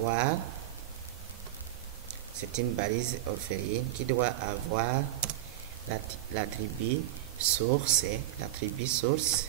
avoir, c'est une balise orpheline qui doit avoir l'attribut source, l'attribut source,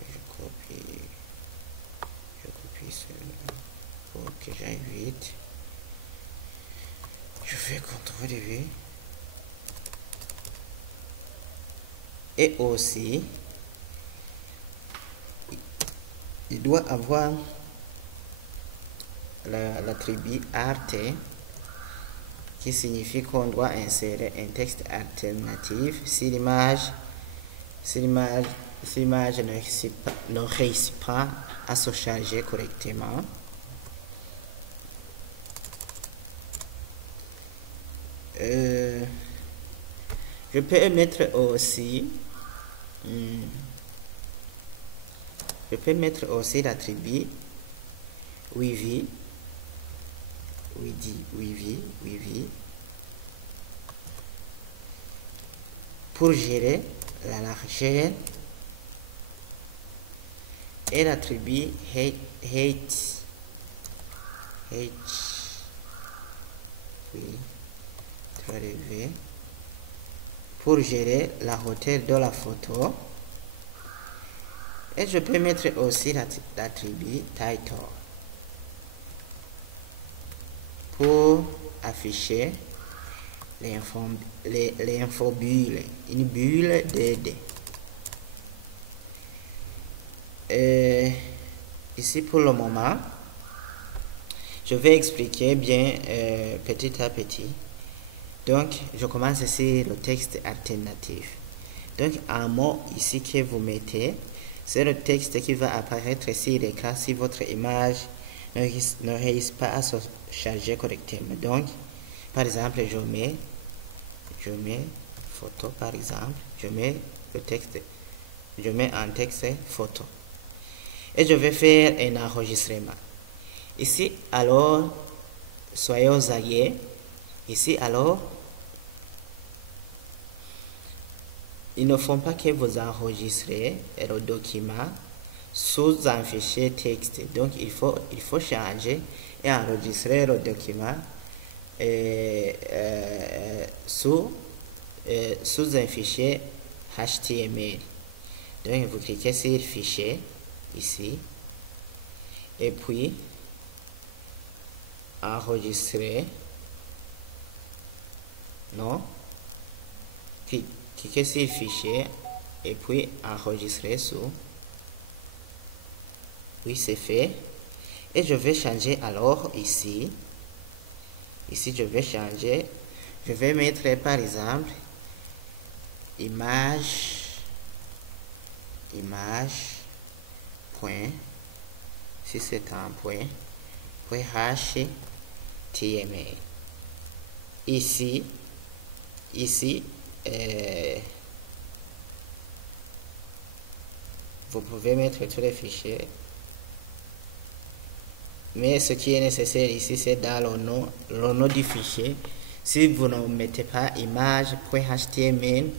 je copie celui-là pour que j'aille vite. Je fais CTRL V. Et aussi, il doit avoir l'attribut art, qui signifie qu'on doit insérer un texte alternatif si l'image ne réussit pas à se charger correctement. Je peux mettre aussi l'attribut wavy pour gérer la largeur, et l'attribut height très élevé pour gérer la hauteur de la photo. Et je peux mettre aussi l'attribut title pour afficher l'infobulle, une bulle d'aide. Ici pour le moment, je vais expliquer bien petit à petit. Donc, je commence ici le texte alternatif. Donc, un mot ici que vous mettez, c'est le texte qui va apparaître sur l'écran si votre image ne réussit pas à se charger correctement. Donc, par exemple, je mets photo, par exemple, je mets un texte photo. Et je vais faire un enregistrement. Ici, alors, soyez aux aguets. Ici, alors, il ne faut pas que vous enregistrez le document sous un fichier texte. Donc, il faut changer et enregistrer le document sous un fichier HTML. Donc, vous cliquez sur fichier ici et puis enregistrer. Non, cliquez sur fichier et puis enregistrer sous. Oui, c'est fait. Et je vais changer alors ici je vais changer, je vais mettre par exemple image point, si c'est un point html. Ici vous pouvez mettre tous les fichiers, mais ce qui est nécessaire ici, c'est dans le nom du fichier. Si vous ne mettez pas image.html,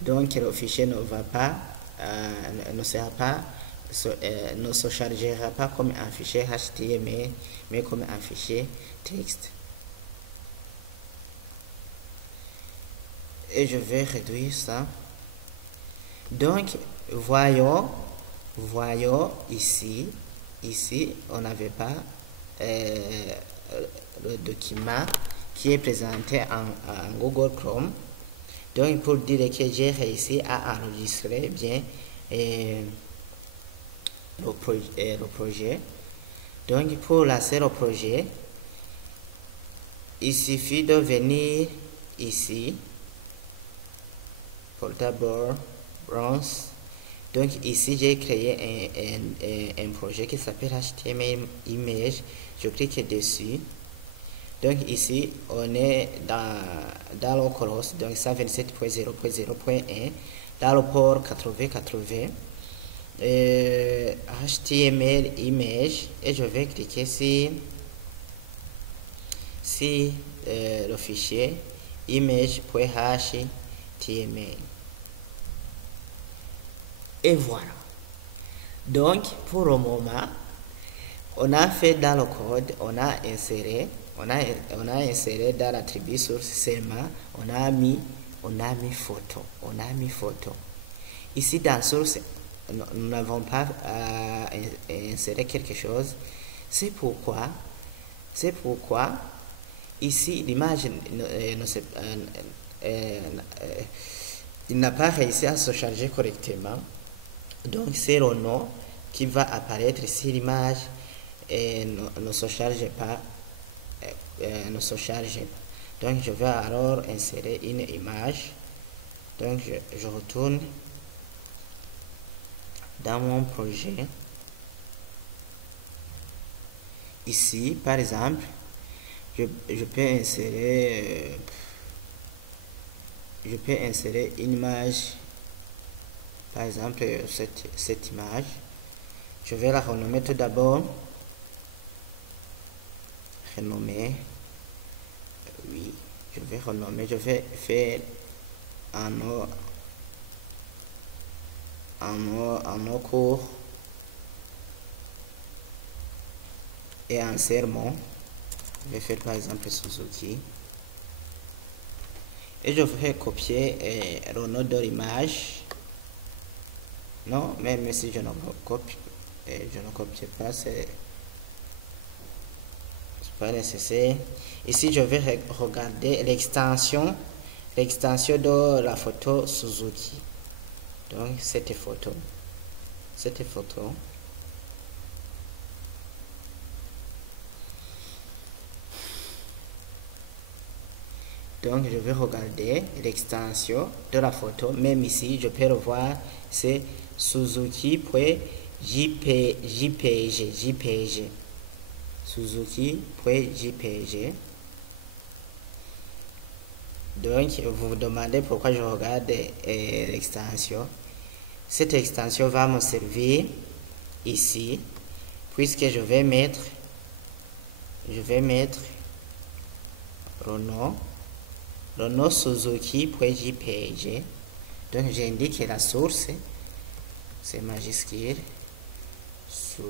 donc le fichier ne va pas ne se chargera pas comme un fichier HTML, mais comme un fichier texte. Et je vais réduire ça. Donc, voyons ici, on n'avait pas le document qui est présenté en Google Chrome. Donc, pour dire que j'ai réussi à enregistrer bien le projet. Donc, pour lancer le projet, il suffit de venir ici, portable, bronze. Donc ici j'ai créé un projet qui s'appelle HTML image. Je clique dessus. Donc ici on est dans le cross, donc 127.0.0.1 dans le port 8080 HTML image, et je vais cliquer sur le fichier image.html. Et voilà. Donc, pour le moment, on a fait dans le code, on a inséré dans l'attribut source seulement, on a mis photo, Ici dans source, nous n'avons pas inséré quelque chose. C'est pourquoi ici l'image il n'a pas réussi à se charger correctement. Donc c'est le nom qui va apparaître si l'image ne se charge pas. Donc je vais alors insérer une image. Donc je retourne dans mon projet. Ici par exemple, je peux insérer une image, par exemple cette image. Je vais la renommer tout d'abord. Je vais faire un nom court et un sermon. Je vais faire par exemple Suzuki. Et je vais copier le nom de l'image. Non, même si je ne copie pas, c'est pas nécessaire. Ici, je vais regarder l'extension de la photo Suzuki. Donc, cette photo. Donc, je vais regarder l'extension de la photo. Même ici, je peux le voir. C'est Suzuki.jpg. Suzuki.jpg. Donc, vous vous demandez pourquoi je regarde l'extension. Cette extension va me servir ici, puisque je vais mettre le nom Suzuki.jpg. Donc, j'indique la source, c'est majuscule, Suzuki.jpg.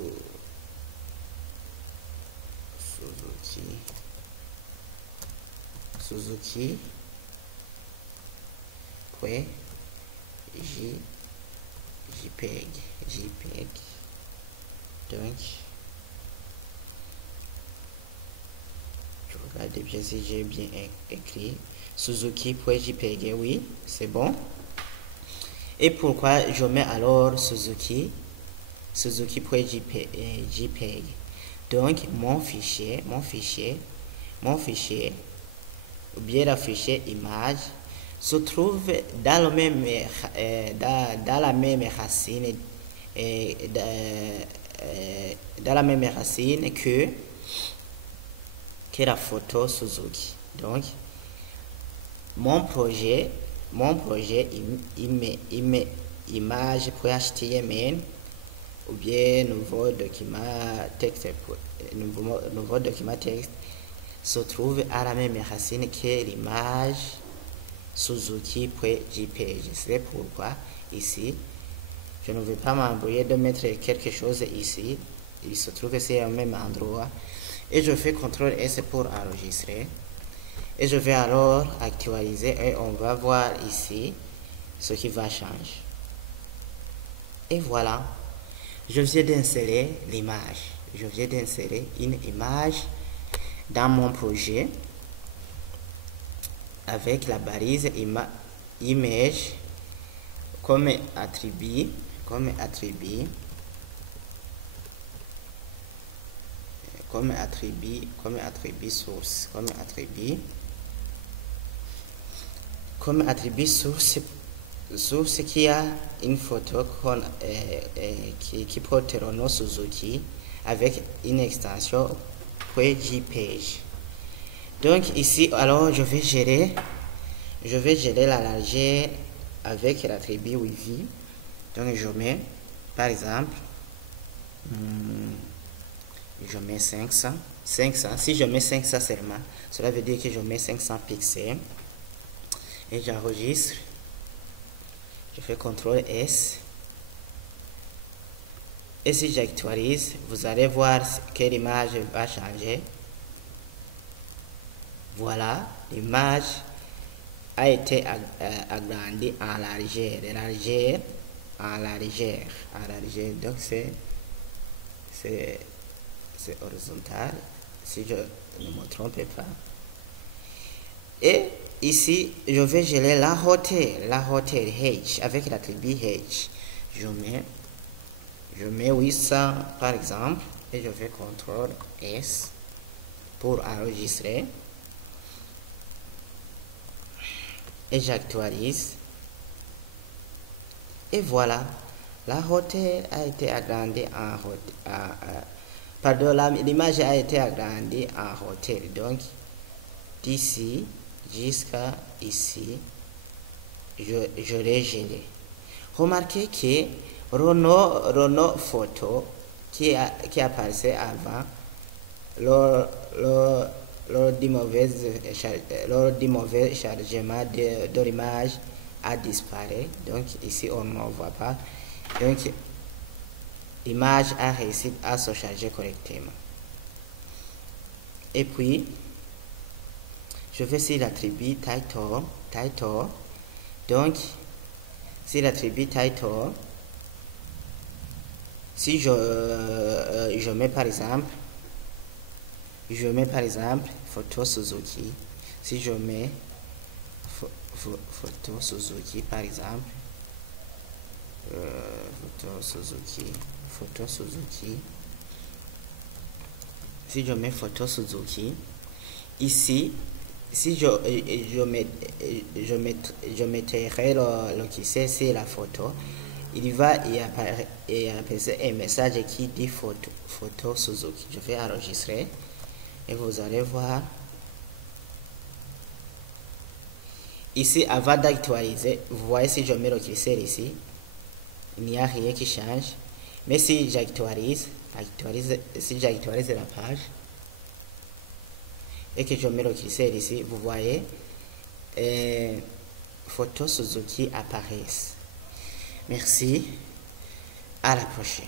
Donc, je regarde bien si j'ai bien écrit Suzuki.jpg. Oui, c'est bon. Et pourquoi je mets alors Suzuki.jpg? Donc mon fichier ou bien le fichier image se trouve dans le même dans la même racine que la photo Suzuki. Donc mon projet il met image.html ou bien nouveau document texte se trouve à la même racine que l'image Suzuki.jpg. C'est pourquoi ici je ne vais pas m'embrouiller de mettre quelque chose ici. Il se trouve que c'est au même endroit. Et je fais CTRL S pour enregistrer. Et je vais alors actualiser et on va voir ici ce qui va changer. Et voilà, je viens d'insérer l'image. Je viens d'insérer une image dans mon projet avec la balise image comme attribut source, comme attribut source qui a une photo qui porte le nom Suzuki avec une extension .jpg. Donc ici alors je vais gérer la largeur avec l'attribut wifi. Donc je mets par exemple je mets 500. Si je mets 500 seulement, cela veut dire que je mets 500 pixels et j'enregistre. Je fais CTRL S Et si j'actualise, vous allez voir que l'image va changer. Voilà, l'image a été agrandie en largeur, en largeur. Donc c'est horizontal, si je ne me trompe pas. Et ici, je vais geler la hauteur H avec l'attribut H. Je mets 800 par exemple et je fais CTRL S pour enregistrer. Et j'actualise. Et voilà, la hauteur a été agrandie en hauteur. Pardon, l'image a été agrandie en hauteur. Donc, d'ici jusqu'à ici, je l'ai gelé. Remarquez que Renault photo qui apparaissait avant lors du mauvais chargement de l'image a disparu. Donc ici on ne voit pas. Donc l'image a réussi à se charger correctement. Et puis je vais sur l'attribut title. Donc sur l'attribut title, si je mets par exemple photo Suzuki, si je mets photo Suzuki par exemple, photo Suzuki, si je mets photo Suzuki, ici, si je mettrai le curseur sur la photo, il va y apparaître un message qui dit photo Suzuki. Je vais enregistrer et vous allez voir. Ici, avant d'actualiser, vous voyez, si je mets le curseur ici, il n'y a rien qui change. Mais si j'actualise la page et que je mets le curseur ici, vous voyez, photo Suzuki apparaissent. Merci, à la prochaine.